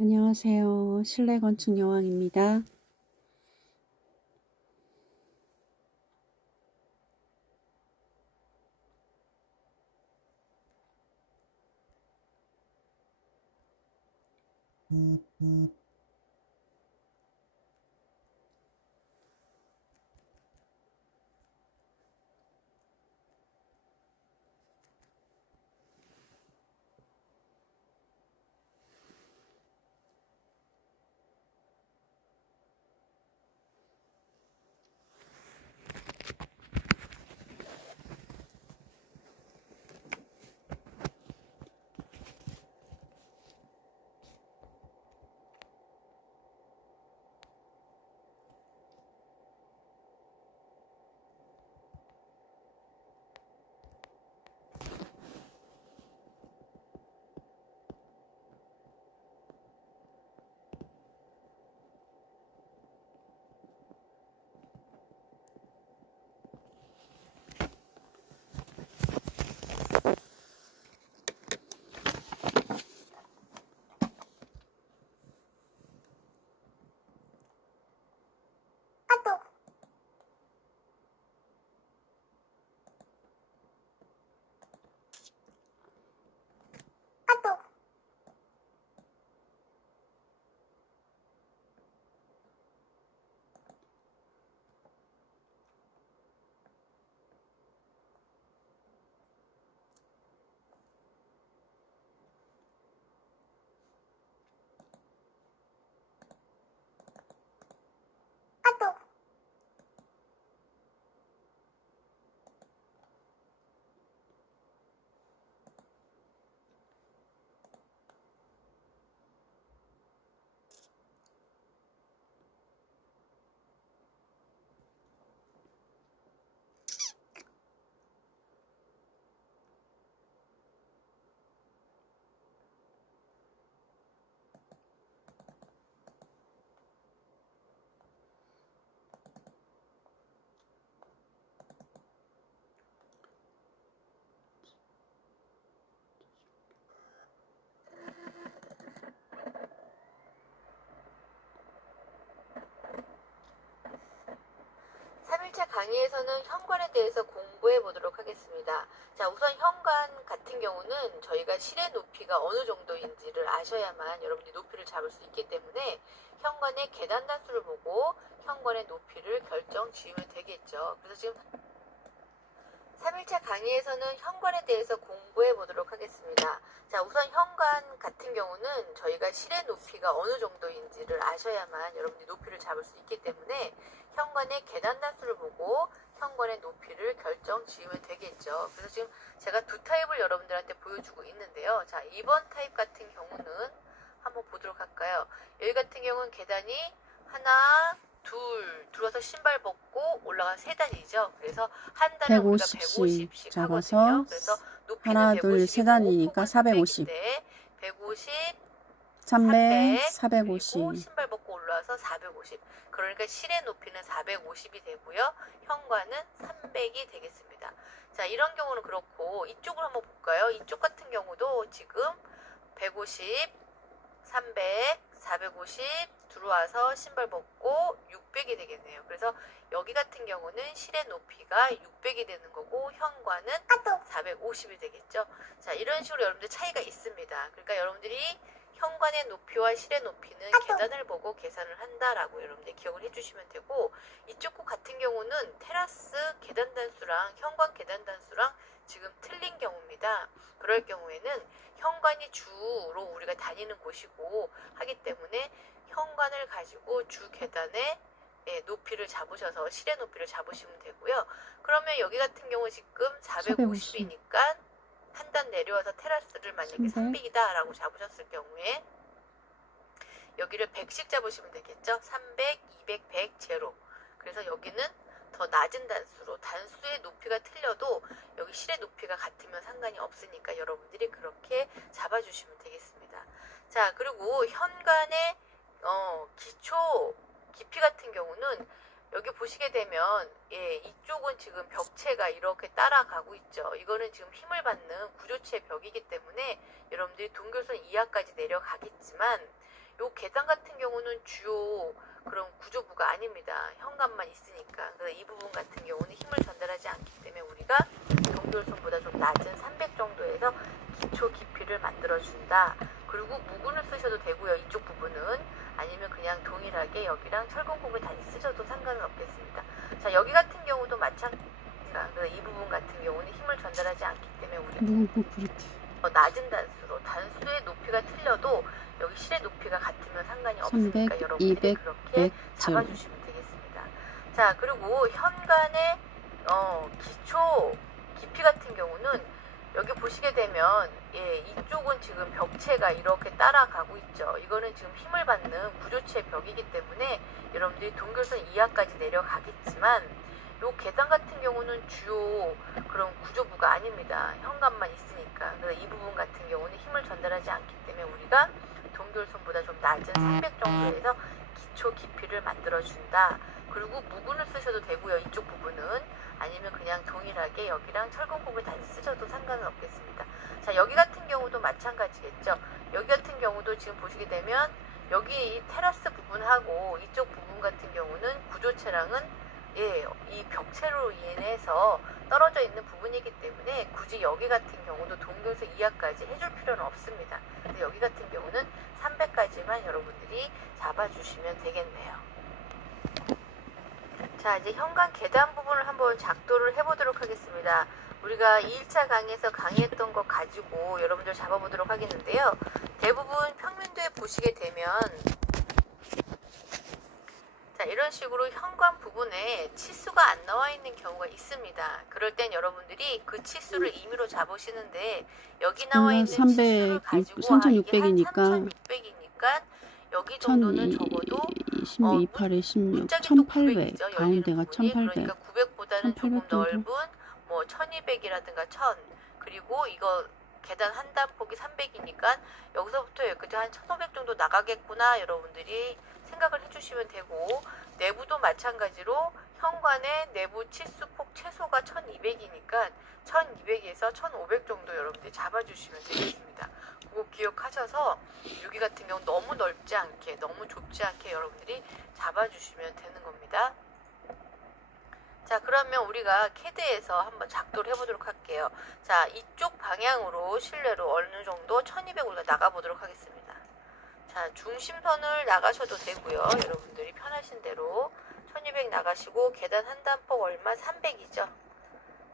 안녕하세요. 실내 건축 여왕입니다. 강의에서는 현관에 대해서 공부해 보도록 하겠습니다. 자, 우선 현관 같은 경우는 저희가 실의 높이가 어느 정도인지를 아셔야만 여러분들이 높이를 잡을 수 있기 때문에 현관의 계단 단수를 보고 현관의 높이를 결정 지으면 되겠죠. 그래서 지금 3일차 강의에서는 현관에 대해서 공부해 보도록 하겠습니다. 자, 우선 현관 같은 경우는 저희가 실의 높이가 어느 정도인지를 아셔야만 여러분들이 높이를 잡을 수 있기 때문에 현관의 계단 단수를 보고 현관의 높이를 결정 지으면 되겠죠. 그래서 지금 제가 두 타입을 여러분들한테 보여주고 있는데요. 자, 2번 타입 같은 경우는 한번 보도록 할까요? 여기 같은 경우는 계단이 하나, 들어서 신발 벗고 올라간 세 단이죠. 그래서 한 단은 우리가 150씩 잡아서 하거든요. 그래서 높이는 하나, 둘, 세 단이니까 450. 150, 300, 450, 450. 신발 벗고 올라와서 450. 그러니까 실의 높이는 450이 되고요. 현관은 300이 되겠습니다. 자, 이런 경우는 그렇고 이쪽을 한번 볼까요? 이쪽 같은 경우도 지금 150, 300, 450 들어와서 신발 벗고 600이 되겠네요. 그래서 여기 같은 경우는 실의 높이가 600이 되는 거고 현관은 450이 되겠죠. 자, 이런 식으로 여러분들 차이가 있습니다. 그러니까 여러분들이 현관의 높이와 실의 높이는 계단을 보고 계산을 한다라고 여러분들 기억을 해주시면 되고, 이쪽 구 같은 경우는 테라스 계단 단수랑 현관 계단 단수랑 지금 틀린 경우입니다. 그럴 경우에는 현관이 주로 우리가 다니는 곳이고 하기 때문에 현관을 가지고 주 계단의 높이를 잡으셔서 실의 높이를 잡으시면 되고요. 그러면 여기 같은 경우 지금 450이니까 한 단 내려와서 테라스를 만약에 300이다 라고 잡으셨을 경우에 여기를 100씩 잡으시면 되겠죠. 300, 200, 100, 제로. 그래서 여기는 더 낮은 단수로, 단수의 높이가 틀려도 여기 실의 높이가 같으면 상관이 없으니까 여러분들이 그렇게 잡아주시면 되겠습니다. 자, 그리고 현관의 기초 깊이 같은 경우는 여기 보시게 되면 이쪽은 지금 벽체가 이렇게 따라가고 있죠. 이거는 지금 힘을 받는 구조체 벽이기 때문에 여러분들이 동교선 이하까지 내려가겠지만 요 계단 같은 경우는 주요 그런 구조부가 아닙니다. 현관만 있으니까. 그래서 이 부분 같은 경우는 힘을 전달하지 않기 때문에 우리가 동결선보다 좀 낮은 300 정도에서 기초 깊이를 만들어준다. 그리고 무근을 쓰셔도 되고요. 이쪽 부분은 아니면 그냥 동일하게 여기랑 철근공을 다시 쓰셔도 상관은 없겠습니다. 자, 여기 같은 경우도 마찬가지입니다. 이 부분 같은 경우는 힘을 전달하지 않기 때문에 우리 낮은 단수로 단수의 높이가 틀려도 여기 실의 높이가 같으면 상관이 없으니까 300, 여러분들이 200, 그렇게 100, 잡아주시면 되겠습니다. 자, 그리고 현관의 기초 깊이 같은 경우는 여기 보시게 되면 이쪽은 지금 벽체가 이렇게 따라가고 있죠. 이거는 지금 힘을 받는 구조체 벽이기 때문에 여러분들이 동결선 이하까지 내려가겠지만 요 계단 같은 경우는 주요 그런 구조부가 아닙니다. 현관만 있으니까. 그래서 이 부분 같은 경우는 힘을 전달하지 않기 때문에 우리가 동결선보다 좀 낮은 300 정도에서 기초 깊이를 만들어준다. 그리고 무근을 쓰셔도 되고요. 이쪽 부분은 아니면 그냥 동일하게 여기랑 철근공을 다시 쓰셔도 상관은 없겠습니다. 자, 여기 같은 경우도 마찬가지겠죠. 여기 같은 경우도 지금 보시게 되면 여기 이 테라스 부분하고 이쪽 부분 같은 경우는 구조체랑은 이 벽체로 인해서 떨어져 있는 부분이기 때문에 굳이 여기 같은 경우도 동결선 이하까지 해줄 필요는 없습니다. 근데 여기 같은 경우는 300까지만 여러분들이 잡아주시면 되겠네요. 자, 이제 현관 계단 부분을 한번 작도를 해보도록 하겠습니다. 우리가 2일차 강의에서 강의했던 거 가지고 여러분들 잡아보도록 하겠는데요. 대부분 평면도에 보시게 되면 자, 이런 식으로 현관 부분에 치수가 안 나와 있는 경우가 있습니다. 그럴 땐 여러분들이 그 치수를 임의로 잡으시는데 여기 나와 있는 300, 치수를 가지고 3600이니까 3600이니까 여기 정도는 적어도 16, 8에 16, 문짝이 또 1800, 900이죠. 가운데가 1800. 그러니까 900보다는 조금 1800 정도? 넓은 뭐 1200이라든가 1000 그리고 이거 계단 한 단폭이 300이니까 여기서부터 여기까지 한 1500 정도 나가겠구나 여러분들이 생각을 해주시면 되고 내부도 마찬가지로 현관의 내부 치수폭 최소가 1200이니까 1200에서 1500 정도 여러분들이 잡아주시면 되겠습니다. 그거 기억하셔서 여기 같은 경우 너무 넓지 않게 너무 좁지 않게 여러분들이 잡아주시면 되는 겁니다. 자, 그러면 우리가 캐드에서 한번 작도를 해보도록 할게요. 자, 이쪽 방향으로 실내로 어느 정도 1200 우리가 나가보도록 하겠습니다. 자, 중심선을 나가셔도 되고요. 여러분들이 편하신 대로 1200 나가시고 계단 한 단폭 얼마? 300이죠.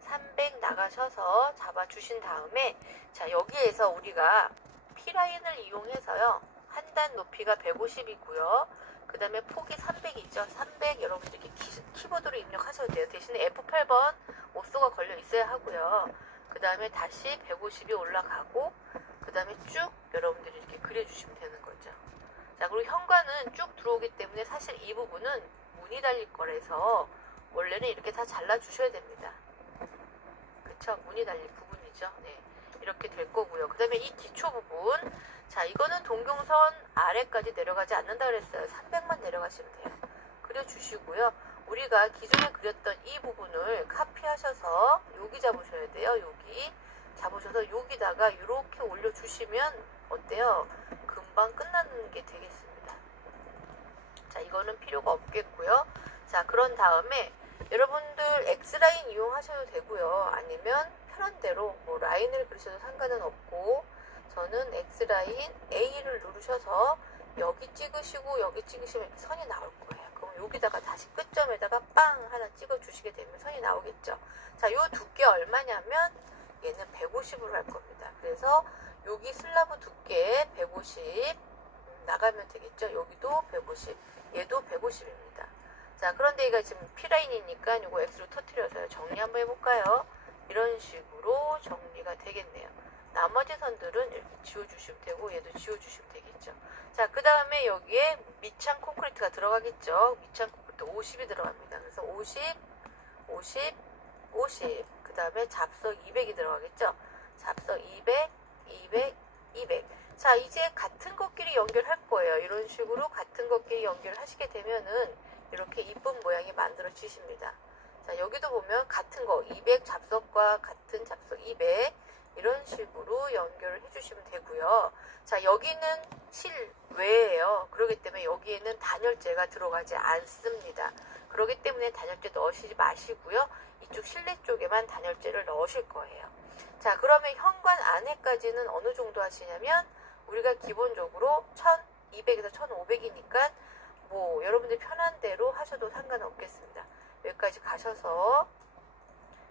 300 나가셔서 잡아주신 다음에 자, 여기에서 우리가 P라인을 이용해서요. 한 단 높이가 150이고요. 그 다음에 폭이 300이죠. 300 여러분들 이렇게 키보드로 입력하셔도 돼요. 대신에 F8번 오쏘가 걸려 있어야 하고요. 그 다음에 다시 150이 올라가고 그 다음에 쭉 여러분들이 이렇게 그려주시면 되는 거죠. 자, 그리고 현관은 쭉 들어오기 때문에 사실 이 부분은 문이 달릴 거라서 원래는 이렇게 다 잘라주셔야 됩니다. 그쵸? 문이 달릴 부분이죠. 네, 이렇게 될 거고요. 그 다음에 이 기초 부분 자, 이거는 동경선 아래까지 내려가지 않는다 그랬어요. 300만 내려가시면 돼요. 그려주시고요. 우리가 기존에 그렸던 이 부분을 카피하셔서 여기 잡으셔야 돼요. 여기 잡으셔서 여기다가 이렇게 올려주시면 어때요? 금방 끝나는 게 되겠습니다. 자, 이거는 필요가 없겠고요. 자, 그런 다음에 여러분들 X라인 이용하셔도 되고요. 아니면 편한 대로 뭐 라인을 그리셔도 상관은 없고 저는 X라인 A를 누르셔서 여기 찍으시고 여기 찍으시면 이렇게 선이 나올 거예요. 그럼 여기다가 다시 끝점에다가 빵 하나 찍어 주시게 되면 선이 나오겠죠. 자, 요 두께 얼마냐면 얘는 150으로 할 겁니다. 그래서 여기 슬라브 두께 150 나가면 되겠죠. 여기도 150 얘도 150입니다. 자, 그런데 얘가 지금 P라인이니까 요거 X로 터뜨려서 정리 한번 해볼까요? 이런 식으로 정리가 되겠네요. 나머지 선들은 이렇게 지워주시면 되고 얘도 지워주시면 되겠죠. 자, 그 다음에 여기에 밑창 콘크리트가 들어가겠죠. 밑창 콘크리트 50이 들어갑니다. 그래서 50, 50, 50. 그 다음에 잡석 200이 들어가겠죠. 잡석 200, 200, 200. 자, 이제 같은 것끼리 연결할 거예요. 이런 식으로 같은 것끼리 연결하시게 되면은 이렇게 이쁜 모양이 만들어지십니다. 자, 여기도 보면 같은 거 200 잡석과 같은 잡석 200 이런 식으로 연결을 해주시면 되고요. 자, 여기는 실외예요. 그렇기 때문에 여기에는 단열재가 들어가지 않습니다. 그렇기 때문에 단열재 넣으시지 마시고요. 이쪽 실내 쪽에만 단열재를 넣으실 거예요. 자, 그러면 현관 안에까지는 어느 정도 하시냐면 우리가 기본적으로 1200에서 1500이니까 뭐 여러분들 편한 대로 하셔도 상관없겠습니다. 여기까지 가셔서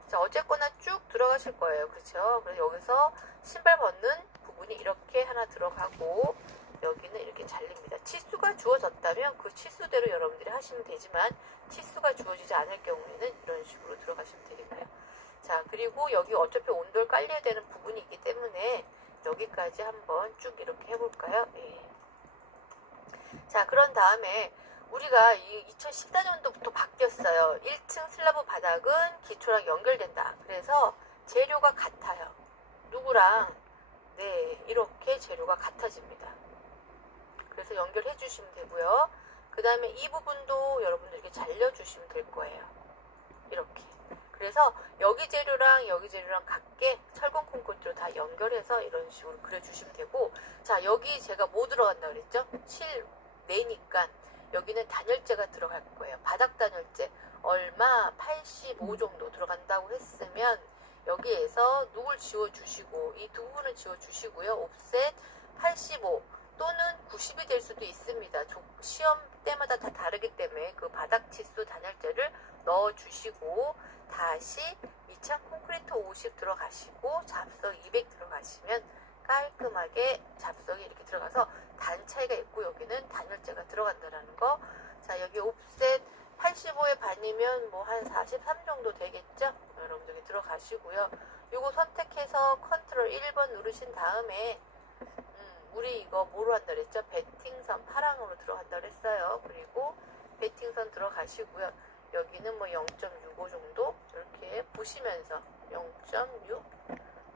자, 어쨌거나 쭉 들어가실 거예요. 그렇죠? 그래서 여기서 신발 벗는 부분이 이렇게 하나 들어가고 여기는 이렇게 잘립니다. 치수가 주어졌다면 그 치수대로 여러분들이 하시면 되지만 치수가 주어지지 않을 경우에는 이런 식으로 들어가시면 되겠고요. 자, 그리고 여기 어차피 온돌 깔려야 되는 부분이 있기 때문에 여기까지 한번 쭉 이렇게 해볼까요? 예. 자, 그런 다음에 우리가 이 2014년도부터 바뀌었어요. 1층 슬라브 바닥은 기초랑 연결된다. 그래서 재료가 같아요. 누구랑? 네, 이렇게 재료가 같아집니다. 그래서 연결해 주시면 되고요. 그 다음에 이 부분도 여러분들 이렇게 잘려주시면 될 거예요. 이렇게. 그래서 여기 재료랑 같게 철근 콘크리트로 다 연결해서 이런 식으로 그려주시면 되고, 자, 여기 제가 뭐 들어간다 그랬죠? 실내니까 여기는 단열재가 들어갈 거예요. 바닥 단열재 얼마 85 정도 들어간다고 했으면 여기에서 누굴 지워주시고 이 두 부분을 지워주시고요. 옵셋 85 또는 90이 될 수도 있습니다. 시험 때마다 다 다르기 때문에 그 바닥 치수 단열재를 넣어주시고 다시 밑창 콘크리트 50 들어가시고 잡석 200 들어가시면 깔끔하게 잡석이 이렇게 들어가서 단 차이가 있고 여기는 단열재가 들어간다라는 거. 자, 여기 옵셋 85의 반이면 뭐 한 43 정도 되겠죠? 여러분들 들어가시고요. 요거 선택해서 컨트롤 1번 누르신 다음에 우리 이거 뭐로 한다 그랬죠? 베팅선 파랑으로 들어간다 그랬어요. 그리고 베팅선 들어가시고요. 여기는 뭐 0.65 정도 이렇게 보시면서 0.6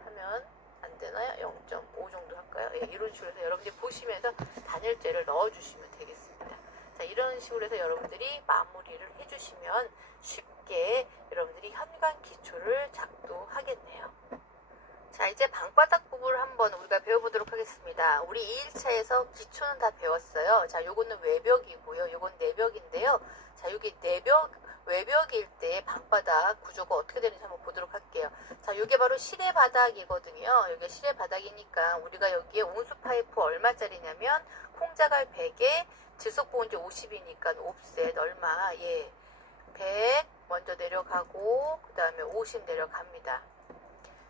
하면 안 되나요? 0.5 정도 할까요? 예, 이런 식으로 해서 여러분들이 보시면서 단열재를 넣어주시면 되겠습니다. 자, 이런 식으로 해서 여러분들이 마무리를 해주시면 쉽게 여러분들이 현관 기초를 작동하겠네요. 자, 이제 방바닥 부분을 한번 우리가 배워보도록 하겠습니다. 우리 2일차에서 기초는 다 배웠어요. 자, 요거는 외벽이고요. 요건 내벽인데요. 자, 여기 내벽, 외벽일 때 방바닥 구조가 어떻게 되는지 한번 보도록 할게요. 자, 요게 바로 실외 바닥이거든요. 여기 실외 바닥이니까 우리가 여기에 온수 파이프 얼마짜리냐면 콩자갈 100에 질석보온제 50이니까 옵셋 얼마? 예, 100 먼저 내려가고 그 다음에 50 내려갑니다.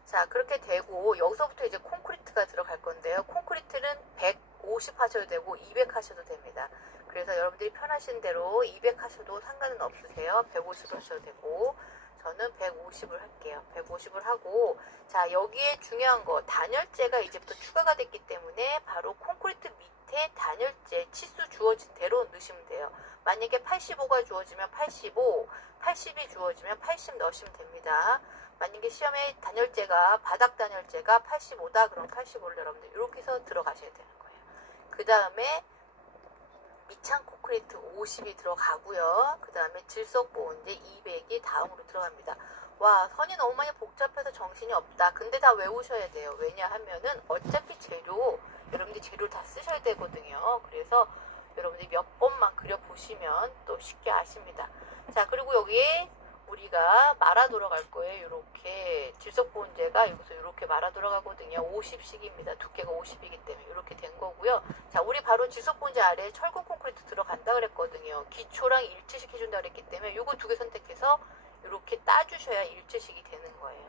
자, 그렇게 되고 여기서부터 이제 콘크리트가 들어갈 건데요. 콘크리트는 150 하셔도 되고 200 하셔도 됩니다. 그래서 여러분들이 편하신 대로 200 하셔도 상관은 없으세요. 150 하셔도 되고 저는 150을 할게요. 150을 하고 자, 여기에 중요한 거 단열재가 이제부터 추가가 됐기 때문에 바로 콘크리트 밑에 단열재 치수 주어진 대로 넣으시면 돼요. 만약에 85가 주어지면 85, 80이 주어지면 80 넣으시면 됩니다. 만약에 시험에 단열재가 바닥 단열재가 85다 그럼 85를 여러분들 이렇게 해서 들어가셔야 되는 거예요. 그 다음에 밑창 콘크리트 50이 들어가고요. 그 다음에 질석보온제 200이 다음으로 들어갑니다. 와, 선이 너무 많이 복잡해서 정신이 없다. 근데 다 외우셔야 돼요. 왜냐하면은 어차피 재료 여러분들이 재료 다 쓰셔야 되거든요. 그래서 여러분들이 몇 번만 그려보시면 또 쉽게 아십니다. 자, 그리고 여기에 우리가 말아 돌아갈 거예요. 이렇게 질석보온제가 여기서 이렇게 말아 돌아가거든요. 50씩입니다. 두께가 50이기 때문에 이렇게 된 거고요. 자, 우리 바로 질석보온제 아래에 철근 콘크리트 들어간다 그랬거든요. 기초랑 일체식 해준다 그랬기 때문에 요거 두 개 선택해서 이렇게 따주셔야 일체식이 되는 거예요.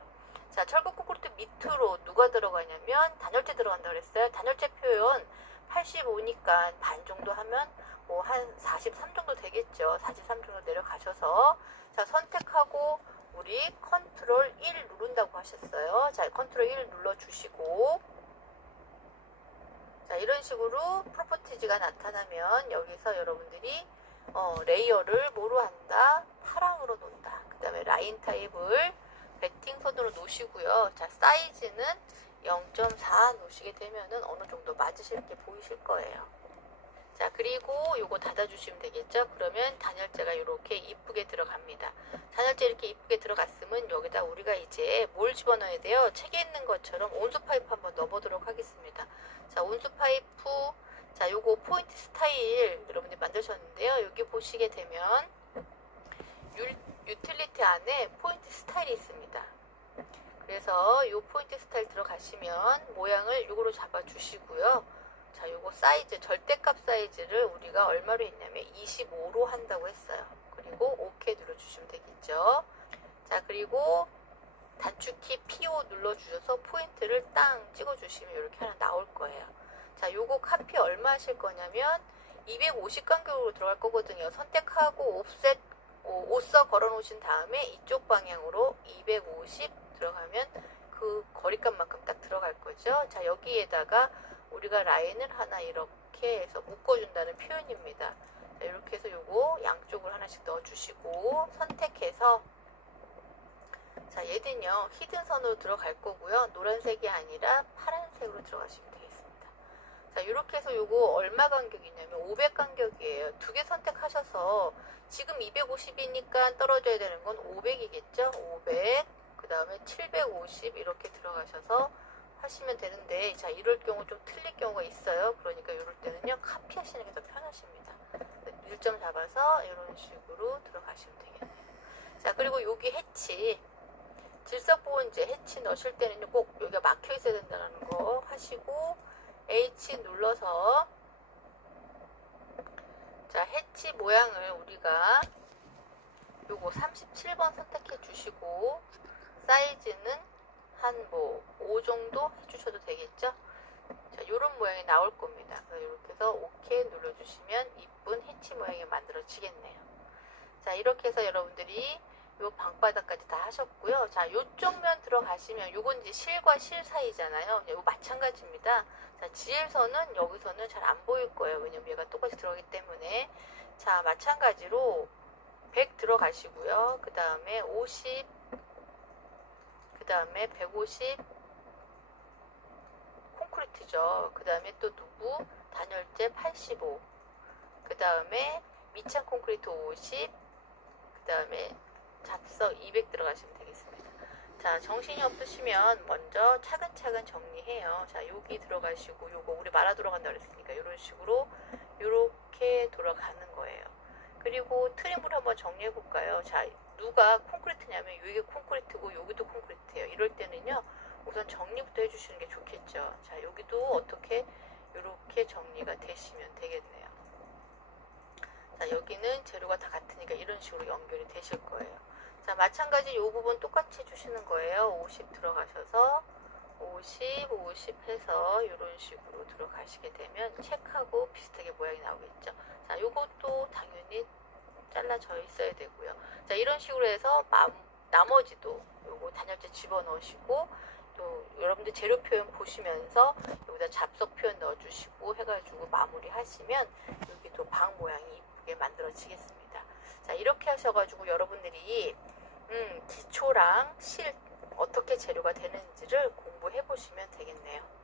자, 철근 콘크리트 밑으로 누가 들어가냐면 단열재 들어간다 그랬어요. 단열재 표현 85니까 반 정도 하면 뭐 한 43 정도 되겠죠. 43 정도 내려가셔서 자, 선택하고 우리 컨트롤 1 누른다고 하셨어요. 자, 컨트롤 1 눌러주시고 자, 이런 식으로 프로퍼티지가 나타나면 여기서 여러분들이 레이어를 뭐로 한다? 파랑으로 놓는다. 그 다음에 라인 타입을 베팅선으로 놓으시고요. 자, 사이즈는 0.4 놓으시게 되면은 어느 정도 맞으실 게 보이실 거예요. 자, 그리고 요거 닫아주시면 되겠죠? 그러면 단열재가 이렇게 이쁘게 들어갑니다. 단열재 이렇게 이쁘게 들어갔으면 여기다 우리가 이제 뭘 집어넣어야 돼요? 책에 있는 것처럼 온수 파이프 한번 넣어보도록 하겠습니다. 자, 온수 파이프 자, 요거 포인트 스타일 여러분들이 만드셨는데요. 여기 보시게 되면 유틸리티 안에 포인트 스타일이 있습니다. 그래서 요 포인트 스타일 들어가시면 모양을 요거로 잡아 주시고요. 자, 요거 사이즈, 절대값 사이즈를 우리가 얼마로 했냐면 25로 한다고 했어요. 그리고 OK 눌러주시면 되겠죠. 자, 그리고 단축키 P5 눌러주셔서 포인트를 땅 찍어주시면 이렇게 하나 나올 거예요. 자, 요거 카피 얼마 하실 거냐면 250 간격으로 들어갈 거거든요. 선택하고 옵셋, 오서 걸어 놓으신 다음에 이쪽 방향으로 250 들어가면 그 거리값만큼 딱 들어갈 거죠. 자, 여기에다가 우리가 라인을 하나 이렇게 해서 묶어준다는 표현입니다. 자, 이렇게 해서 요거 양쪽을 하나씩 넣어주시고 선택해서, 자, 얘는요 히든 선으로 들어갈 거고요. 노란색이 아니라 파란색으로 들어가시면 되겠습니다. 자, 이렇게 해서 요거 얼마 간격이냐면 500 간격이에요. 두 개 선택하셔서 지금 250이니까 떨어져야 되는 건 500이겠죠. 500, 그 다음에 750 이렇게 들어가셔서 하시면 되는데, 자, 이럴 경우 좀 틀릴 경우가 있어요. 그러니까 이럴 때는요 카피 하시는 게 더 편하십니다. 1점 잡아서 이런 식으로 들어가시면 되겠네요. 자, 그리고 여기 해치, 질석보온제 해치 넣으실 때는 꼭 여기가 막혀 있어야 된다는 거 하시고 H 눌러서, 자, 해치 모양을 우리가 요거 37번 선택해 주시고 사이즈는 한 뭐 5 정도 해주셔도 되겠죠. 자, 요런 모양이 나올 겁니다. 그래서 이렇게 해서 OK 눌러주시면 이쁜 해치 모양이 만들어지겠네요. 자, 이렇게 해서 여러분들이 요 방바닥까지 다 하셨고요. 자, 요쪽 면 들어가시면 요건 이제 실과 실 사이잖아요. 이거 마찬가지입니다. 자, 지엘선은 여기서는 잘 안 보일 거예요. 왜냐면 얘가 똑같이 들어가기 때문에. 자, 마찬가지로 100 들어가시고요. 그 다음에 50, 그 다음에 150 콘크리트죠. 그 다음에 또 누구? 단열재 85, 그 다음에 밑창 콘크리트 50, 그 다음에 잡석 200 들어가시면 되겠습니다. 자, 정신이 없으시면 먼저 차근차근 정리해요. 자, 여기 들어가시고 요거 우리 말아 돌아간다 그랬으니까 이런 식으로 요렇게 돌아가는 거예요. 그리고 트림을 한번 정리해 볼까요? 자, 누가 콘크리트냐면 여기 콘크리트고 여기도 콘크리트예요. 이럴 때는요 우선 정리부터 해주시는 게 좋겠죠. 자, 여기도 어떻게 이렇게 정리가 되시면 되겠네요. 자, 여기는 재료가 다 같으니까 이런 식으로 연결이 되실 거예요. 자, 마찬가지 이 부분 똑같이 해주시는 거예요. 50 들어가셔서 50, 50 해서 이런 식으로 들어가시게 되면 책하고 비슷하게 모양이 나오겠죠. 자, 요것도 당연히 잘라져 있어야 되고요. 자, 이런 식으로 해서 나머지도 요거 단열재 집어넣으시고 또 여러분들 재료 표현 보시면서 여기다 잡석 표현 넣어주시고 해가지고 마무리 하시면 여기도 방 모양이 이쁘게 만들어지겠습니다. 자, 이렇게 하셔가지고 여러분들이 기초랑 실 어떻게 재료가 되는지를 공부해 보시면 되겠네요.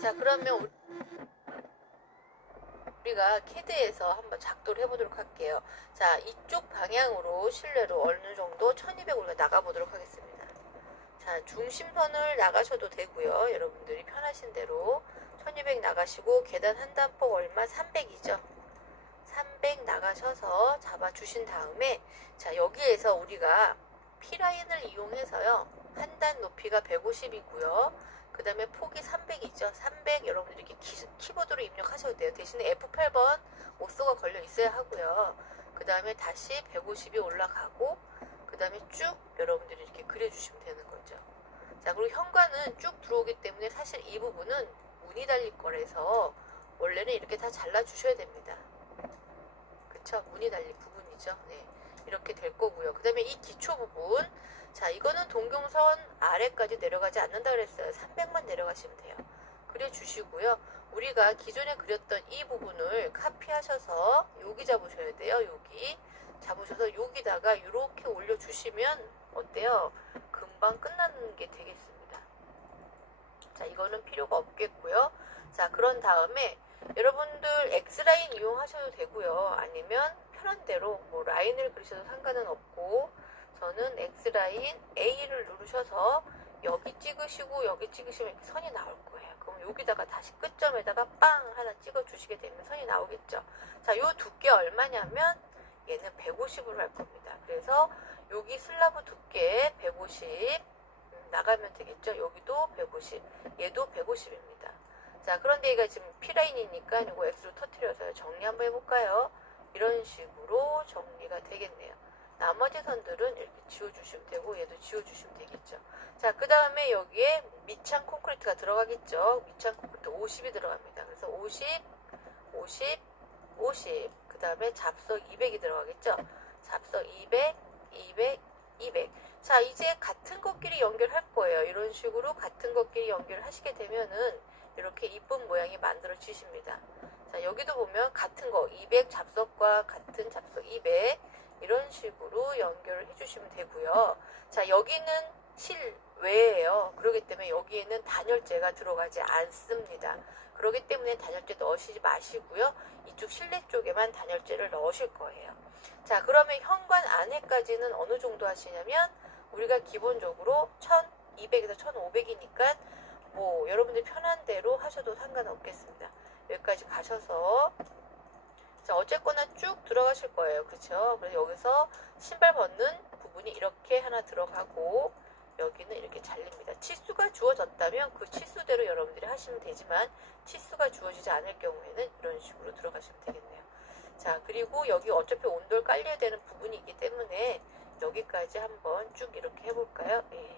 자, 그러면 우리가 캐드에서 한번 작도를 해보도록 할게요. 자, 이쪽 방향으로 실내로 어느 정도 1200 우리가 나가보도록 하겠습니다. 자, 중심선을 나가셔도 되고요. 여러분들이 편하신 대로 1200 나가시고 계단 한 단폭 얼마? 300이죠. 300 나가셔서 잡아주신 다음에 자, 여기에서 우리가 P라인을 이용해서요. 한 단 높이가 150이고요. 그 다음에 폭이 300이죠. 300 여러분들이 이렇게 키보드로 입력하셔도 돼요. 대신에 F8번 오쏘가 걸려 있어야 하고요. 그 다음에 다시 150이 올라가고 그 다음에 쭉 여러분들이 이렇게 그려주시면 되는 거죠. 자, 그리고 현관은 쭉 들어오기 때문에 사실 이 부분은 문이 달릴 거라서 원래는 이렇게 다 잘라주셔야 됩니다. 그쵸? 문이 달릴 부분이죠. 네, 이렇게 될 거고요. 그 다음에 이 기초 부분, 자, 이거는 동경선 아래까지 내려가지 않는다 그랬어요. 300만 내려가시면 돼요. 그려주시고요. 우리가 기존에 그렸던 이 부분을 카피하셔서 여기 잡으셔야 돼요. 여기 잡으셔서 여기다가 이렇게 올려주시면 어때요? 금방 끝나는 게 되겠습니다. 자, 이거는 필요가 없겠고요. 자, 그런 다음에 여러분들 X라인 이용하셔도 되고요. 아니면 편한 대로 뭐 라인을 그리셔도 상관은 없고 저는 X라인 A를 누르셔서 여기 찍으시고 여기 찍으시면 이렇게 선이 나올 거예요. 그럼 여기다가 다시 끝점에다가 빵 하나 찍어 주시게 되면 선이 나오겠죠. 자, 요 두께 얼마냐면 얘는 150으로 할 겁니다. 그래서 여기 슬라브 두께 150 나가면 되겠죠. 여기도 150, 얘도 150입니다. 자, 그런데 얘가 지금 P라인이니까 이거 X로 터뜨려서 정리 한번 해볼까요? 이런 식으로 정리가 되겠네요. 나머지 선들은 이렇게 지워주시면 되고 얘도 지워주시면 되겠죠. 자, 그 다음에 여기에 밑창 콘크리트가 들어가겠죠. 밑창 콘크리트 50이 들어갑니다. 그래서 50, 50, 50. 그 다음에 잡석 200이 들어가겠죠. 잡석 200, 200, 200. 자, 이제 같은 것끼리 연결할 거예요. 이런 식으로 같은 것끼리 연결하시게 되면은 이렇게 이쁜 모양이 만들어지십니다. 자, 여기도 보면 같은 거 200 잡석과 같은 잡석 200 이런 식으로 연결을 해주시면 되고요. 자, 여기는 실외예요. 그렇기 때문에 여기에는 단열재가 들어가지 않습니다. 그렇기 때문에 단열재 넣으시지 마시고요. 이쪽 실내 쪽에만 단열재를 넣으실 거예요. 자, 그러면 현관 안에까지는 어느 정도 하시냐면 우리가 기본적으로 1200에서 1500이니까 뭐 여러분들 편한 대로 하셔도 상관없겠습니다. 여기까지 가셔서 자, 어쨌거나 쭉 들어가실 거예요. 그렇죠? 그래서 여기서 신발 벗는 부분이 이렇게 하나 들어가고 여기는 이렇게 잘립니다. 치수가 주어졌다면 그 치수대로 여러분들이 하시면 되지만 치수가 주어지지 않을 경우에는 이런 식으로 들어가시면 되겠네요. 자, 그리고 여기 어차피 온돌 깔려야 되는 부분이 있기 때문에 여기까지 한번 쭉 이렇게 해볼까요? 예.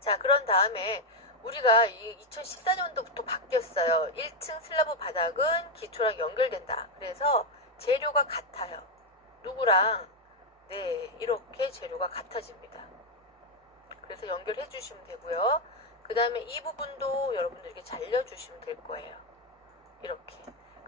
자, 그런 다음에 우리가 이 2014년도부터 바뀌었어요. 1층 슬라브 바닥은 기초랑 연결된다. 그래서 재료가 같아요. 누구랑? 네, 이렇게 재료가 같아집니다. 그래서 연결해 주시면 되고요. 그 다음에 이 부분도 여러분들 이렇게 잘려주시면 될 거예요. 이렇게.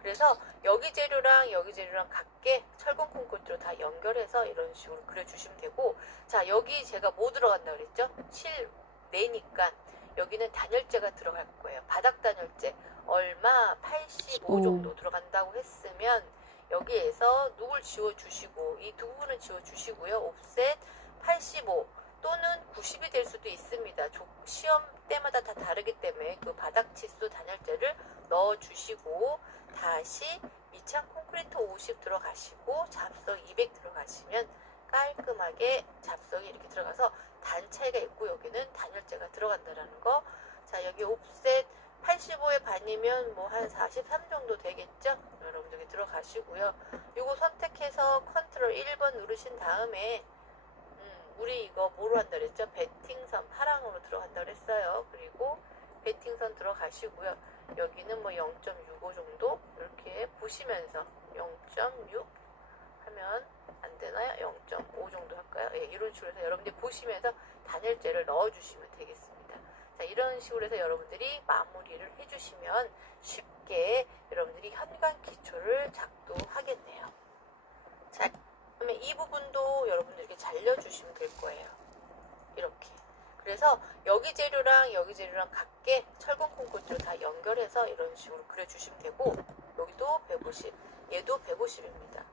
그래서 여기 재료랑 여기 재료랑 같게 철근 콘크리트로 다 연결해서 이런 식으로 그려주시면 되고, 자, 여기 제가 뭐 들어간다 그랬죠? 실내니까 여기는 단열재가 들어갈 거예요. 바닥 단열재 얼마? 85 정도 들어간다고 했으면 여기에서 누굴 지워주시고 이 두 부분은 지워주시고요. 옵셋 85 또는 90이 될 수도 있습니다. 시험 때마다 다 다르기 때문에 그 바닥 치수 단열재를 넣어주시고 다시 밑창 콘크리트 50 들어가시고 잡석 200 들어가시면 깔끔하게 잡석이 이렇게 들어가서 단 차이가 있고 여기는 단열재가 들어간다라는 거. 자, 여기 옵셋 85의 반이면 뭐 한 43 정도 되겠죠? 여러분들이 들어가시고요. 이거 선택해서 컨트롤 1번 누르신 다음에 우리 이거 뭐로 한다 그랬죠? 배팅선 파랑으로 들어간다 그랬어요. 그리고 배팅선 들어가시고요. 여기는 뭐 0.65 정도 이렇게 보시면서 0.6 하면 안 되나요? 0.5 정도 할까요? 예, 이런 식으로 해서 여러분들이 보시면서 단열재를 넣어주시면 되겠습니다. 자, 이런 식으로 해서 여러분들이 마무리를 해주시면 쉽게 여러분들이 현관 기초를 작동하겠네요. 자, 그러면 이 부분도 여러분들에게 잘려주시면 될 거예요. 이렇게. 그래서 여기 재료랑 여기 재료랑 같게 철근 콘크리트로 다 연결해서 이런 식으로 그려주시면 되고, 여기도 150, 얘도 150입니다.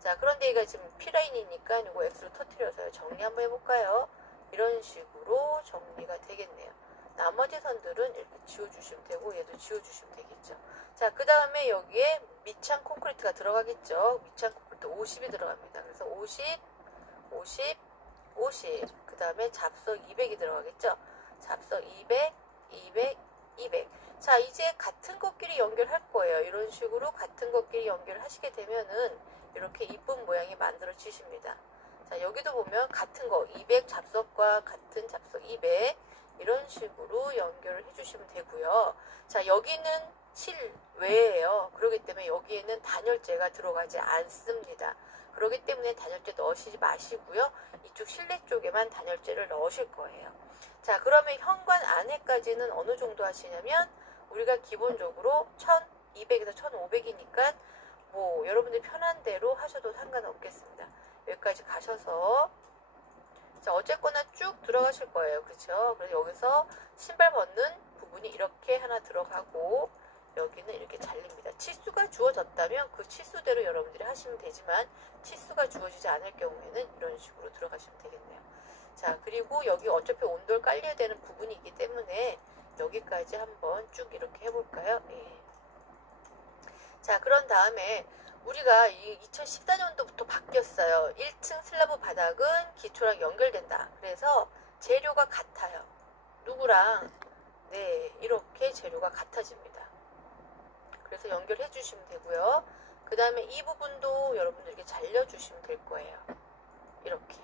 자, 그런데 얘가 지금 P라인이니까 이거 X로 터뜨려서 정리 한번 해볼까요? 이런 식으로 정리가 되겠네요. 나머지 선들은 이렇게 지워주시면 되고, 얘도 지워주시면 되겠죠. 자, 그 다음에 여기에 밑창 콘크리트가 들어가겠죠. 밑창 콘크리트 50이 들어갑니다. 그래서 50, 50, 50. 그 다음에 잡석 200이 들어가겠죠. 잡석 200, 200, 200. 자, 이제 같은 것끼리 연결할 거예요. 이런 식으로 같은 것끼리 연결하시게 되면은 이렇게 이쁜 모양이 만들어지십니다. 자, 여기도 보면 같은 거 200 잡석과 같은 잡석 200 이런 식으로 연결을 해주시면 되고요. 자, 여기는 실외예요. 그렇기 때문에 여기에는 단열재가 들어가지 않습니다. 그렇기 때문에 단열재 넣으시지 마시고요. 이쪽 실내 쪽에만 단열재를 넣으실 거예요. 자, 그러면 현관 안에까지는 어느 정도 하시냐면 우리가 기본적으로 1200에서 1500이니까 뭐 여러분들이 편한 대로 하셔도 상관없겠습니다. 여기까지 가셔서 자, 어쨌거나 쭉 들어가실 거예요. 그쵸? 그래서 여기서 신발 벗는 부분이 이렇게 하나 들어가고 여기는 이렇게 잘립니다. 치수가 주어졌다면 그 치수대로 여러분들이 하시면 되지만 치수가 주어지지 않을 경우에는 이런 식으로 들어가시면 되겠네요. 자, 그리고 여기 어차피 온돌 깔려야 되는 부분이기 때문에 여기까지 한번 쭉 이렇게 해볼까요? 예. 자, 그런 다음에 우리가 2014년도부터 바뀌었어요. 1층 슬라브 바닥은 기초랑 연결된다. 그래서 재료가 같아요. 누구랑? 네, 이렇게 재료가 같아집니다. 그래서 연결해 주시면 되고요. 그 다음에 이 부분도 여러분들께 잘려주시면 될 거예요. 이렇게.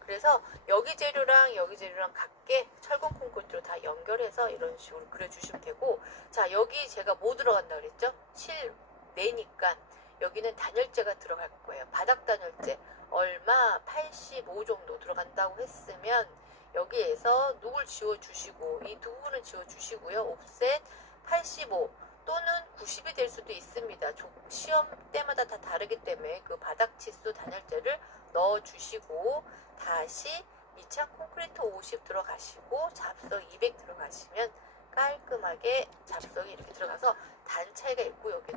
그래서 여기 재료랑 같게 철근 콘크리트로 다 연결해서 이런 식으로 그려주시면 되고, 자, 여기 제가 뭐 들어간다 그랬죠? 실내니까 여기는 단열재가 들어갈 거예요. 바닥 단열재 얼마 85 정도 들어간다고 했으면 여기에서 누굴 지워주시고 이 두 부분은 지워주시고요. 옵셋 85 또는 90이 될 수도 있습니다. 시험 때마다 다 다르기 때문에 그 바닥 치수 단열재를 넣어주시고 다시 밑창 콘크리트 50 들어가시고 잡석 200 들어가시면 깔끔하게 잡석이 이렇게 들어가서 단 차이가 있고 여기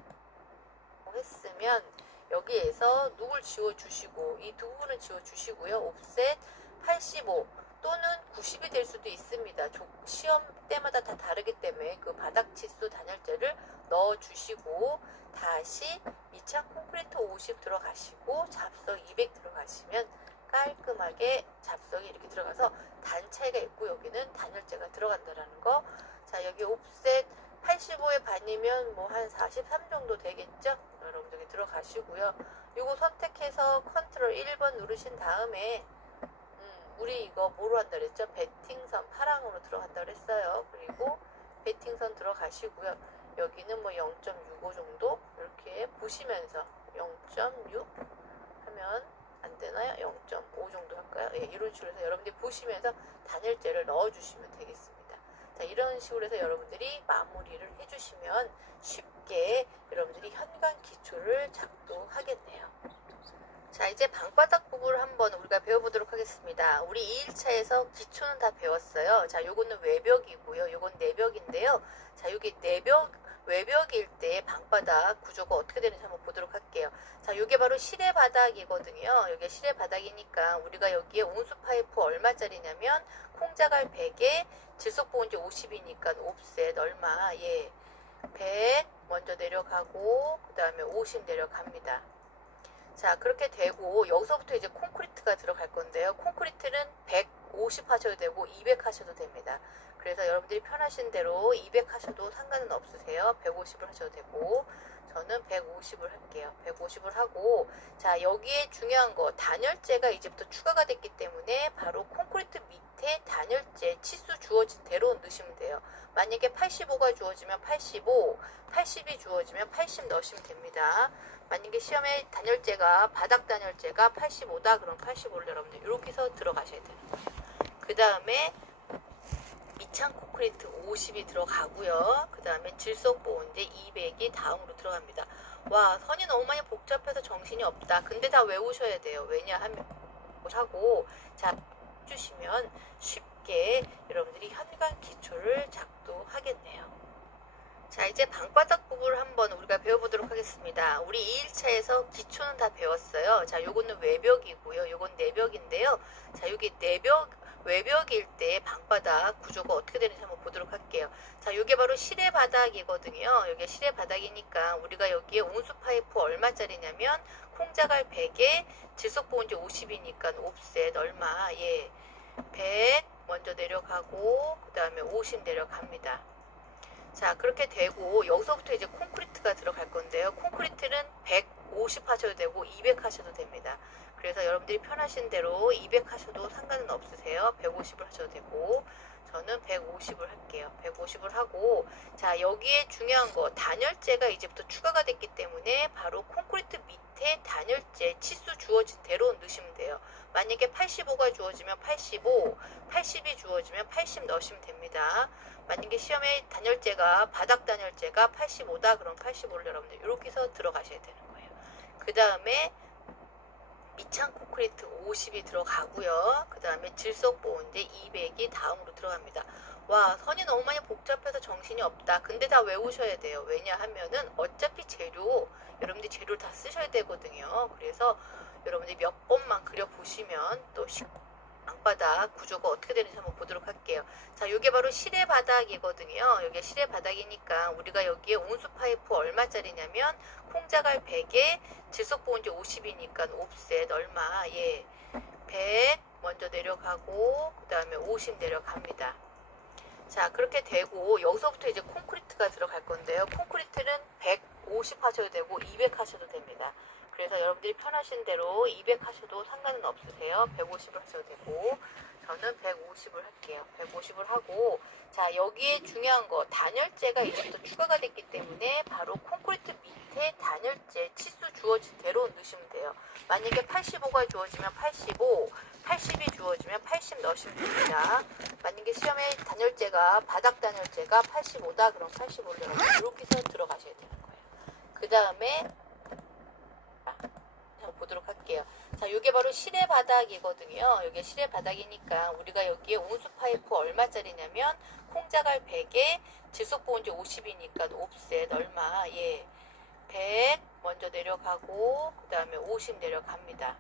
했으면 여기에서 누굴 지워주시고 이 두 부분은 지워주시고요. 옵셋 85 또는 90이 될 수도 있습니다. 시험 때마다 다 다르기 때문에 그 바닥 치수 단열재를 넣어주시고 다시 밑창 콘크리트 50 들어가시고 잡석 200 들어가시면 깔끔하게 잡석이 이렇게 들어가서 단 차이가 있고 여기는 단열재가 들어간다라는 거. 자, 여기 옵셋 85의 반이면 뭐 한 43 정도 되겠죠? 여러분들이 들어가시고요. 이거 선택해서 컨트롤 1번 누르신 다음에 우리 이거 뭐로 한다 그랬죠? 베팅선 파랑으로 들어간다 그랬어요. 그리고 베팅선 들어가시고요. 여기는 뭐 0.65 정도 이렇게 보시면서 0.6 하면 안 되나요? 0.5 정도 할까요? 예, 이런 식으로 해서 여러분들이 보시면서 단열재를 넣어주시면 되겠습니다. 자, 이런 식으로 해서 여러분들이 마무리를 해주시면 쉽게 여러분들이 현관 기초를 작동하겠네요. 자, 이제 방바닥 부분을 한번 우리가 배워보도록 하겠습니다. 우리 2일차에서 기초는 다 배웠어요. 자, 요거는 외벽이고요. 요건 내벽인데요. 자, 여기 내벽, 외벽일 때 방바닥 구조가 어떻게 되는지 한번 보도록 할게요. 자, 요게 바로 실외 바닥이거든요. 여기 실외 바닥이니까 우리가 여기에 온수 파이프 얼마짜리냐면 콩자갈 100에 질소보온제 50이니까 옵셋 얼마? 예, 100 먼저 내려가고 그 다음에 50 내려갑니다. 자, 그렇게 되고 여기서부터 이제 콘크리트가 들어갈 건데요. 콘크리트는 150 하셔도 되고 200 하셔도 됩니다. 그래서 여러분들이 편하신 대로 200 하셔도 상관은 없으세요. 150을 하셔도 되고 저는 150을 할게요. 150을 하고 자, 여기에 중요한 거 단열재가 이제부터 추가가 됐기 때문에 바로 콘크리트 밑에 단열재 치수 주어진 대로 넣으시면 돼요. 만약에 85가 주어지면 85, 80이 주어지면 80 넣으시면 됩니다. 만약에 시험에 단열재가 바닥 단열재가 85다 그럼 85를 여러분들 이렇게 해서 들어가셔야 되는 거예요. 그 다음에 밑창 콘크리트 50이 들어가고요. 그 다음에 질소보온제 200이 다음으로 들어갑니다. 와, 선이 너무 많이 복잡해서 정신이 없다. 근데 다 외우셔야 돼요. 왜냐하면 하고 자 주시면 쉽게 여러분들이 현관 기초를 작동하겠네요. 자, 이제 방바닥 부분을 한번 우리가 배워보도록 하겠습니다. 우리 2일차에서 기초는 다 배웠어요. 자, 요거는 외벽이고요. 요건 내벽인데요. 자, 여기 내벽, 외벽일 때 방바닥 구조가 어떻게 되는지 한번 보도록 할게요. 자, 요게 바로 실의 바닥이거든요. 여기 실의 바닥이니까 우리가 여기에 온수 파이프 얼마짜리냐면 콩자갈 100에 질소보온제 50이니까 옵셋 얼마? 예. 100 먼저 내려가고 그 다음에 50 내려갑니다. 자, 그렇게 되고 여기서부터 이제 콘크리트가 들어갈 건데요. 콘크리트는 150 하셔도 되고 200 하셔도 됩니다. 그래서 여러분들이 편하신 대로 200 하셔도 상관은 없으세요. 150을 하셔도 되고 저는 150을 할게요. 150을 하고 자, 여기에 중요한 거 단열재가 이제부터 추가가 됐기 때문에 바로 콘크리트 밑에 단열재 치수 주어진 대로 넣으시면 돼요. 만약에 85가 주어지면 85, 80이 주어지면 80 넣으시면 됩니다. 만약에 시험에 단열재가 바닥 단열재가 85다 그럼 85를 여러분들 이렇게 해서 들어가셔야 되는 거예요. 그 다음에 밑창 콘크리트 50이 들어가고요. 그 다음에 질소보온제 200이 다음으로 들어갑니다. 와, 선이 너무 많이 복잡해서 정신이 없다. 근데 다 외우셔야 돼요. 왜냐하면은 어차피 재료 여러분들이 재료를 다 쓰셔야 되거든요. 그래서 여러분들이 몇 번만 그려보시면 또 방바닥 구조가 어떻게 되는지 한번 보도록 할게요. 자, 요게 바로 실의 바닥이거든요. 여기 실의 바닥이니까 우리가 여기에 온수 파이프 얼마짜리냐면 콩자갈 100에 질소보온제 50이니까 옵셋 얼마? 예. 100 먼저 내려가고 그 다음에 50 내려갑니다. 자, 그렇게 되고 여기서부터 이제 콘크리트가 들어갈 건데요. 콘크리트는 150 하셔도 되고 200 하셔도 됩니다. 그래서 여러분들이 편하신 대로 200 하셔도 상관은 없으세요. 150을 하셔도 되고 저는 150을 할게요. 150을 하고 자, 여기에 중요한 거 단열재가 이제부터 추가가 됐기 때문에 바로 콘크리트 밑에 단열재 치수 주어진 대로 넣으시면 돼요. 만약에 85가 주어지면 85, 80이 주어지면 80 넣으시면 됩니다. 만약에 시험에 단열재가 바닥 단열재가 85다 그럼 85를 이렇게 해서 들어가셔야 되는 거예요. 그 다음에 보도록 할게요. 자, 요게 바로 실의 바닥이거든요. 요게 실의 바닥이니까 우리가 여기에 온수 파이프 얼마짜리냐면 콩자갈 100에 질소보온제 50이니까 옵셋 얼마? 예. 100 먼저 내려가고 그 다음에 50 내려갑니다.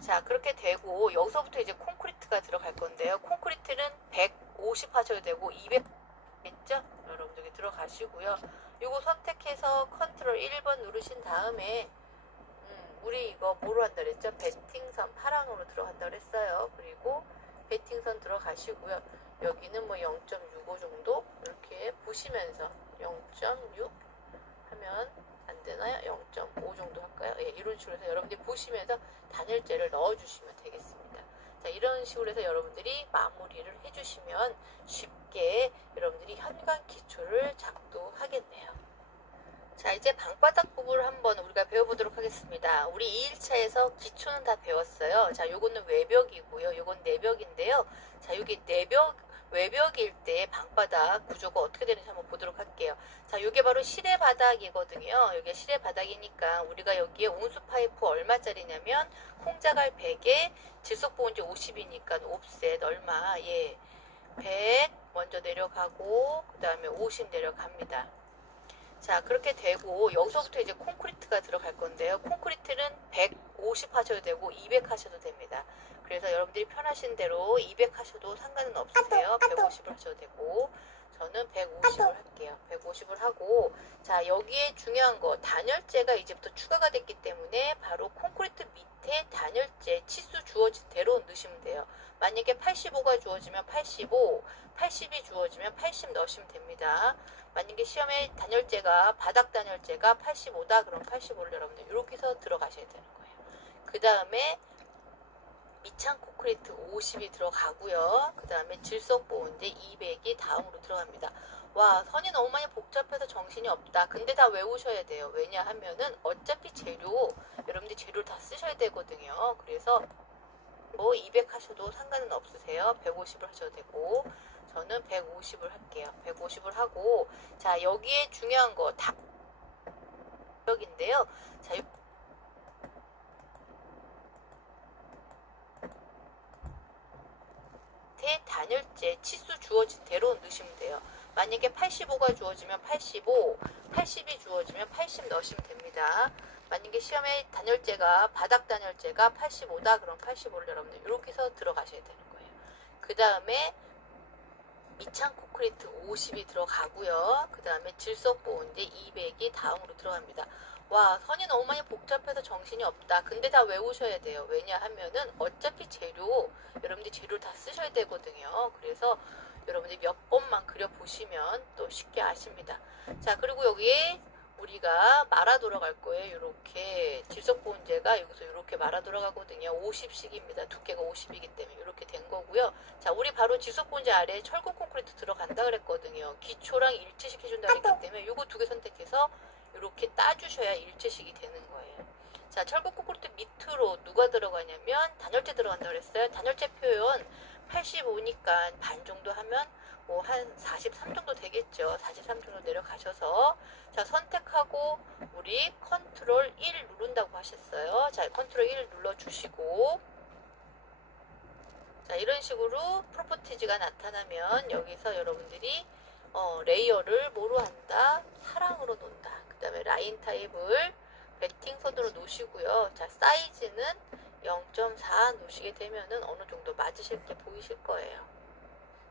자, 그렇게 되고 여기서부터 이제 콘크리트가 들어갈 건데요. 콘크리트는 150 하셔도 되고 200 했죠? 여러분들이 들어가시고요. 요거 선택해서 컨트롤 1번 누르신 다음에 우리 이거 뭐로 한다 그랬죠? 베팅선 파랑으로 들어간다 그랬어요. 그리고 베팅선 들어가시고요. 여기는 뭐 0.65 정도 이렇게 보시면서 0.6 하면 안 되나요? 0.5 정도 할까요? 예, 이런 식으로 해서 여러분들이 보시면서 단열재를 넣어주시면 되겠습니다. 자, 이런 식으로 해서 여러분들이 마무리를 해주시면 쉽게 여러분들이 현관 기초를 작동하겠네요. 자, 이제 방바닥 부분을 한번 우리가 배워보도록 하겠습니다. 우리 2일차에서 기초는 다 배웠어요. 자, 요거는 외벽이고요. 요건 내벽인데요. 자, 여기 내벽, 외벽일 때 방바닥 구조가 어떻게 되는지 한번 보도록 할게요. 자, 요게 바로 실의 바닥이거든요. 요게 실의 바닥이니까 우리가 여기에 온수 파이프 얼마짜리냐면 콩자갈 100에 질소보온제 50이니까 옵셋 얼마? 예. 100 먼저 내려가고 그 다음에 50 내려갑니다. 자, 그렇게 되고 여기서부터 이제 콘크리트가 들어갈 건데요. 콘크리트는 150 하셔도 되고 200 하셔도 됩니다. 그래서 여러분들이 편하신 대로 200 하셔도 상관은 없으세요. 150을 하셔도 되고 저는 150을 할게요. 150을 하고 자, 여기에 중요한 거 단열재가 이제부터 추가가 됐기 때문에 바로 콘크리트 밑에 단열재 치수 주어진 대로 넣으시면 돼요. 만약에 85가 주어지면 85, 80이 주어지면 80 넣으시면 됩니다. 만약에 시험에 단열재가 바닥 단열재가 85다 그럼 85를 여러분들 이렇게 해서 들어가셔야 되는 거예요. 그 다음에 밑창 콘크리트 50이 들어가고요. 그 다음에 질소보온제 200이 다음으로 들어갑니다. 와, 선이 너무 많이 복잡해서 정신이 없다. 근데 다 외우셔야 돼요. 왜냐하면은 어차피 재료 여러분들이 재료를 다 쓰셔야 되거든요. 그래서 뭐 200 하셔도 상관은 없으세요. 150을 하셔도 되고 저는 150을 할게요. 150을 하고 자, 여기에 중요한 거 다벽인데요. 자, 단열재 치수 주어진 대로 넣으시면 돼요. 만약에 85가 주어지면 85, 80이 주어지면 80 넣으시면 됩니다. 만약에 시험에 단열재가 바닥 단열재가 85다 그럼 85를 여러분들 이렇게 해서 들어가셔야 되는 거예요. 그 다음에 미창 콘크리트 50이 들어가고요. 그 다음에 질석보온제 200이 다음으로 들어갑니다. 와, 선이 너무 많이 복잡해서 정신이 없다. 근데 다 외우셔야 돼요. 왜냐하면은 어차피 재료, 여러분들이 재료를 다 쓰셔야 되거든요. 그래서 여러분들이 몇 번만 그려보시면 또 쉽게 아십니다. 자, 그리고 여기에 우리가 말아 돌아갈 거예요. 이렇게 질석보온제가 여기서 이렇게 말아 돌아가거든요. 50씩입니다. 두께가 50이기 때문에 이렇게 된 거고요. 자, 우리 바로 질석보온제 아래에 철근 콘크리트 들어간다 그랬거든요. 기초랑 일체식 해준다 그랬기 때문에 요거 두 개 선택해서 이렇게 따주셔야 일체식이 되는 거예요. 자, 철근 콘크리트 밑으로 누가 들어가냐면 단열재 들어간다 그랬어요. 단열재 표현 85니까 반 정도 하면 뭐 한 43 정도 되겠죠. 43 정도 내려가셔서 자, 선택하고 우리 컨트롤 1 누른다고 하셨어요. 자, 컨트롤 1 눌러주시고 자, 이런 식으로 프로퍼티지가 나타나면 여기서 여러분들이 레이어를 뭐로 한다? 사랑으로 놓는다. 그 다음에 라인 타입을 베팅선으로 놓으시고요. 자, 사이즈는 0.4 놓으시게 되면은 어느 정도 맞으실 게 보이실 거예요.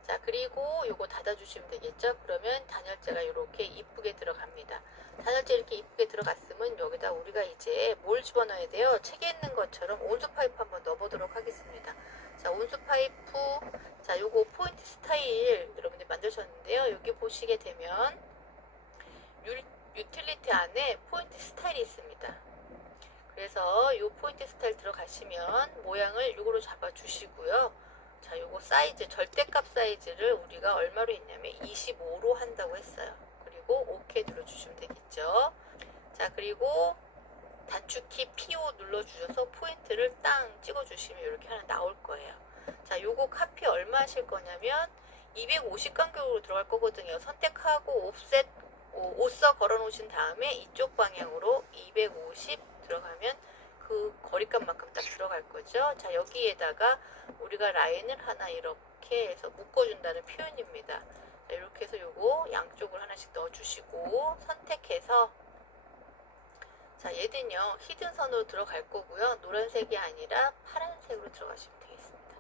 자, 그리고 요거 닫아주시면 되겠죠? 그러면 단열재가 이렇게 이쁘게 들어갑니다. 단열재 이렇게 이쁘게 들어갔으면 여기다 우리가 이제 뭘 집어넣어야 돼요? 책에 있는 것처럼 온수 파이프 한번 넣어보도록 하겠습니다. 자, 온수 파이프, 자, 요거 포인트 스타일 여러분들 만드셨는데요. 여기 보시게 되면 유틸리티 안에 포인트 스타일이 있습니다. 그래서 요 포인트 스타일 들어가시면 모양을 요거로 잡아주시고요. 자, 요거 사이즈, 절대값 사이즈를 우리가 얼마로 했냐면 25로 한다고 했어요. 그리고 OK 눌러주시면 되겠죠. 자, 그리고 단축키 P5 눌러주셔서 포인트를 땅 찍어주시면 이렇게 하나 나올 거예요. 자, 요거 카피 얼마 하실 거냐면 250 간격으로 들어갈 거거든요. 선택하고 옵셋, 오서 걸어 놓으신 다음에 이쪽 방향으로 250 들어가면 그 거리값만큼 딱 들어갈 거죠. 자, 여기에다가 우리가 라인을 하나 이렇게 해서 묶어준다는 표현입니다. 자, 이렇게 해서 요거 양쪽을 하나씩 넣어주시고 선택해서 자, 얘는요 히든 선으로 들어갈 거고요. 노란색이 아니라 파란색으로 들어가시면 되겠습니다.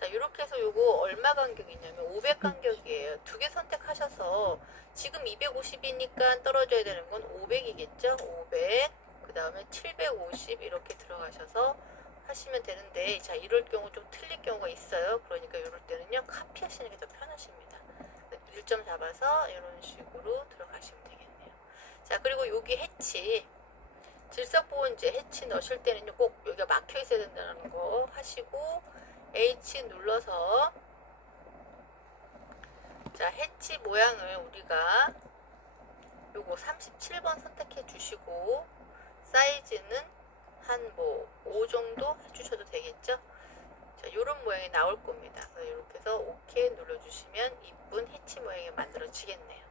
자, 이렇게 해서 요거 얼마 간격이냐면 500 간격이에요. 두 개 선택하셔서 지금 250이니까 떨어져야 되는 건 500이겠죠. 500, 그 다음에 750 이렇게 들어가셔서 하시면 되는데, 자, 이럴 경우 좀 틀릴 경우가 있어요. 그러니까 이럴 때는요 카피 하시는 게 더 편하십니다. 1점 잡아서 이런 식으로 들어가시면 되겠네요. 자, 그리고 여기 해치, 질석보온제 해치 넣으실 때는요 꼭 여기가 막혀 있어야 된다는 거 하시고 H 눌러서 자, 해치 모양을 우리가 요거 37번 선택해 주시고 사이즈는 한 뭐 5 정도 해주셔도 되겠죠. 자, 요런 모양이 나올 겁니다. 이렇게 해서 OK 눌러주시면 이쁜 해치 모양이 만들어지겠네요.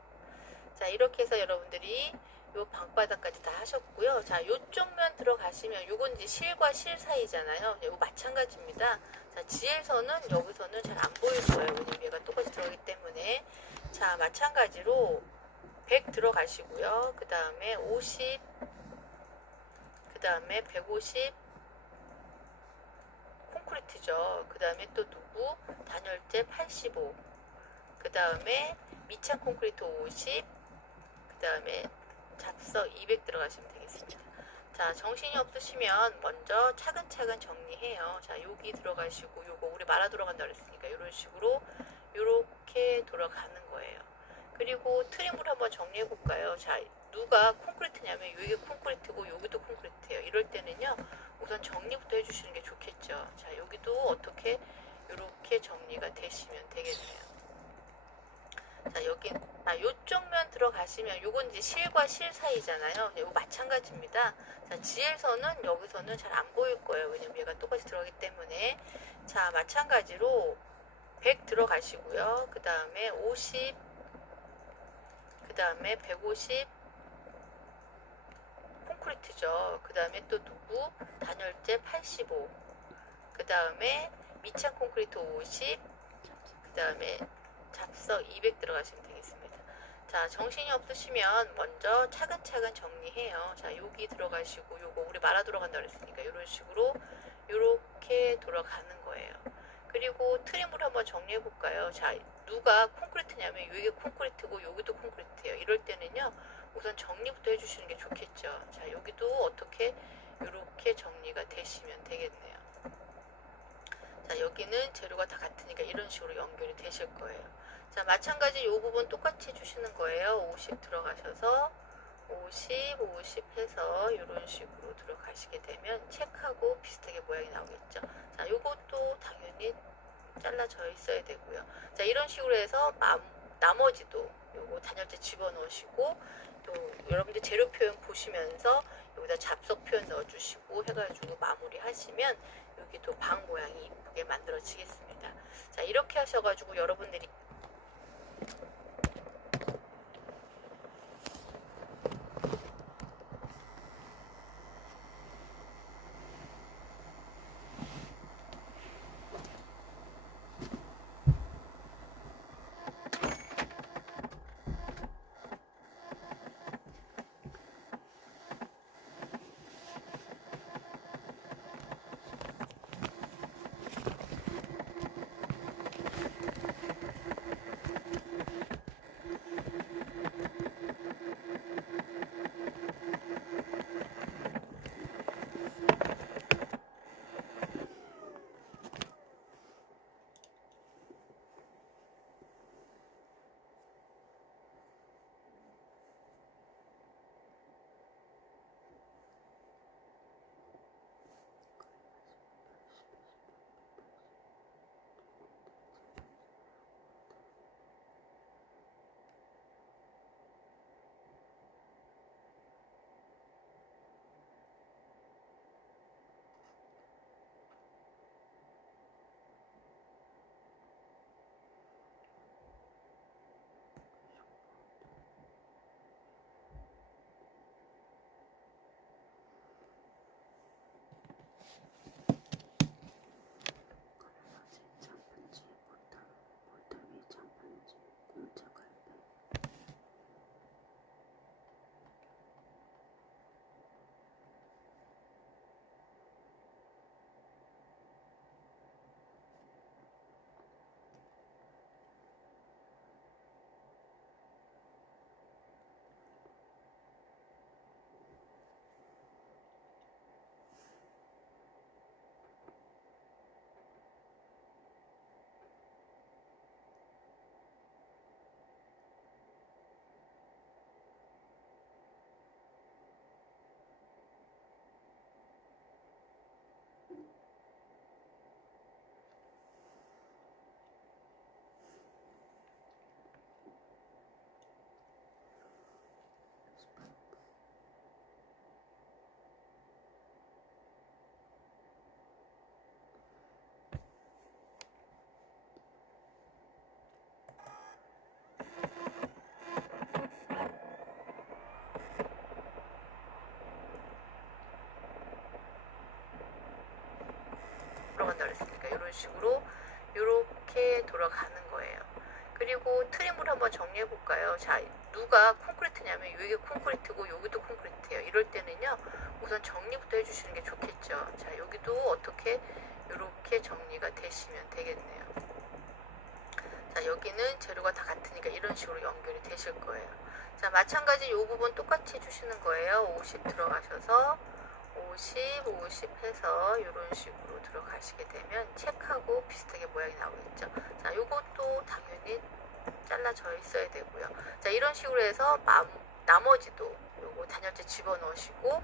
자, 이렇게 해서 여러분들이 요 방바닥까지 다 하셨고요. 자, 요쪽면 들어가시면 요건 이제 실과 실 사이잖아요. 이거 마찬가지입니다. 자, 지혜선은 여기서는 잘 안 보일 거예요. 왜냐면 얘가 똑같이 들어가기 때문에. 자, 마찬가지로 100 들어가시고요. 그 다음에 50, 그 다음에 150 콘크리트죠. 그 다음에 또 누구? 단열재 85, 그 다음에 미창 콘크리트 50, 그 다음에 잡서 200 들어가시면 되겠습니다. 자, 정신이 없으시면 먼저 차근차근 정리해요. 자, 여기 들어가시고 요거 우리 말아 돌아간다 그랬으니까 이런 식으로 요렇게 돌아가는 거예요. 그리고 트림으로 한번 정리해 볼까요? 자, 누가 콘크리트냐면 여기 콘크리트고 여기도 콘크리트예요. 이럴 때는요 우선 정리부터 해주시는 게 좋겠죠. 자, 여기도 어떻게 이렇게 정리가 되시면 되겠네요. 자, 여기 요쪽면 들어가시면 요건 이제 실과 실 사이잖아요. 이거 마찬가지입니다. 자, 지혜선은 여기서는 잘 안 보일 거예요. 왜냐면 얘가 똑같이 들어가기 때문에. 자, 마찬가지로 100 들어가시고요. 그 다음에 50, 그 다음에 150 콘크리트죠. 그 다음에 또 누구? 단열재 85, 그 다음에 미창 콘크리트 50, 그 다음에 잡석 200 들어가시면 되겠습니다. 자, 정신이 없으시면 먼저 차근차근 정리해요. 자, 여기 들어가시고 요거 우리 말아 돌아간다 그랬으니까 이런 식으로 요렇게 돌아가는 거예요. 그리고 트림으로 한번 정리해 볼까요? 자, 누가 콘크리트냐면 여기 콘크리트고 여기도 콘크리트예요. 이럴 때는요. 우선 정리부터 해주시는 게 좋겠죠. 자, 여기도 어떻게 이렇게 정리가 되시면 되겠네요. 자, 여기는 재료가 다 같으니까 이런 식으로 연결이 되실 거예요. 자, 마찬가지 이 부분 똑같이 해주시는 거예요. 50 들어가셔서 50, 50 해서 이런 식으로 들어가시게 되면 책하고 비슷하게 모양이 나오겠죠. 자, 요것도 당연히 잘라져 있어야 되고요. 자, 이런 식으로 해서 나머지도 요거 단열재 집어넣으시고 또 여러분들 재료 표현 보시면서 여기다 잡석 표현 넣어주시고 해가지고 마무리 하시면 여기도 방 모양이 이쁘게 만들어지겠습니다. 자, 이렇게 하셔가지고 여러분들이 돌아간다 그랬으니까 이런 식으로 이렇게 돌아가는 거예요. 그리고 트림으로 한번 정리해 볼까요? 자, 누가 콘크리트냐면 여기 콘크리트고 여기도 콘크리트예요. 이럴 때는요. 우선 정리부터 해주시는 게 좋겠죠. 자, 여기도 어떻게 이렇게 정리가 되시면 되겠네요. 자, 여기는 재료가 다 같으니까 이런 식으로 연결이 되실 거예요. 자, 마찬가지 이 부분 똑같이 해주시는 거예요. 50 들어가셔서 50, 50 해서 이런 식으로 들어가시게 되면 책하고 비슷하게 모양이 나오겠죠. 자, 요것도 당연히 잘라져 있어야 되고요. 자, 이런 식으로 해서 나머지도 요거 단열재 집어넣으시고